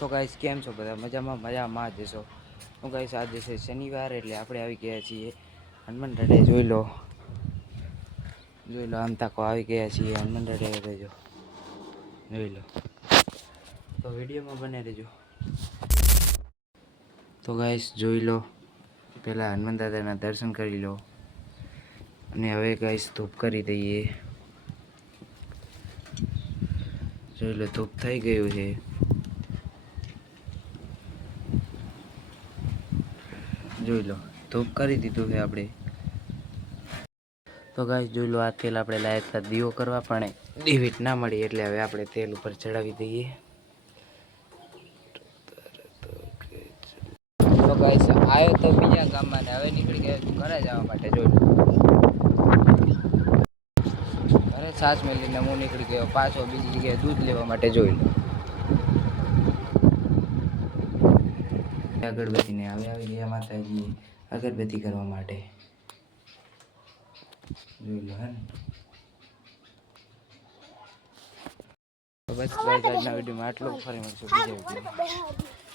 તો ગાઈસ કેમ છો બધા મજામાં જશો. તો ગાઈસ આજે છે શનિવાર એટલે આપણે આવી ગયા છીએ હનુમાન રડે. જોઈ લો આમ તાકો આવી ગયા છીએ હનુમાન રડે. રહેજો જોઈ લો તો વિડીયોમાં બને રહેજો. તો ગાઈસ જોઈ લો, પહેલાં હનુમાન દાદાના દર્શન કરી લો અને હવે ગાઈસ ધૂપ કરી દઈએ. જોઈ લો ધૂપ થઈ ગયું છે. જોઈ લો ધૂપ કરી દીધું છે આપણે. તો ગાઈસ જોઈ લો આ તેલ આપણે લાયા હતા દીવો કરવા, પણ ડીવીટ ના મળી એટલે હવે આપણે તેલ ઉપર ચડાવી દઈએ. તો ગાઈસ આવ્યો તો બીજા ગામમાં ને હવે નીકળી ગયો તું ઘરે જવા માટે. જોઈ લો ઘરે છાશ મેલીને હું નીકળી ગયો પાછો બીજી જગ્યાએ દૂધ લેવા માટે. જોઈ લો અગરબત્તીને હવે આવી ગયા માતાજી અગરબત્તી કરવા માટે. જોઈ લો હે ને. તો બસ ગાઈસ આજના વિડીયોમાં આટલું. ફરી મળશું બીજા વિડીયોમાં.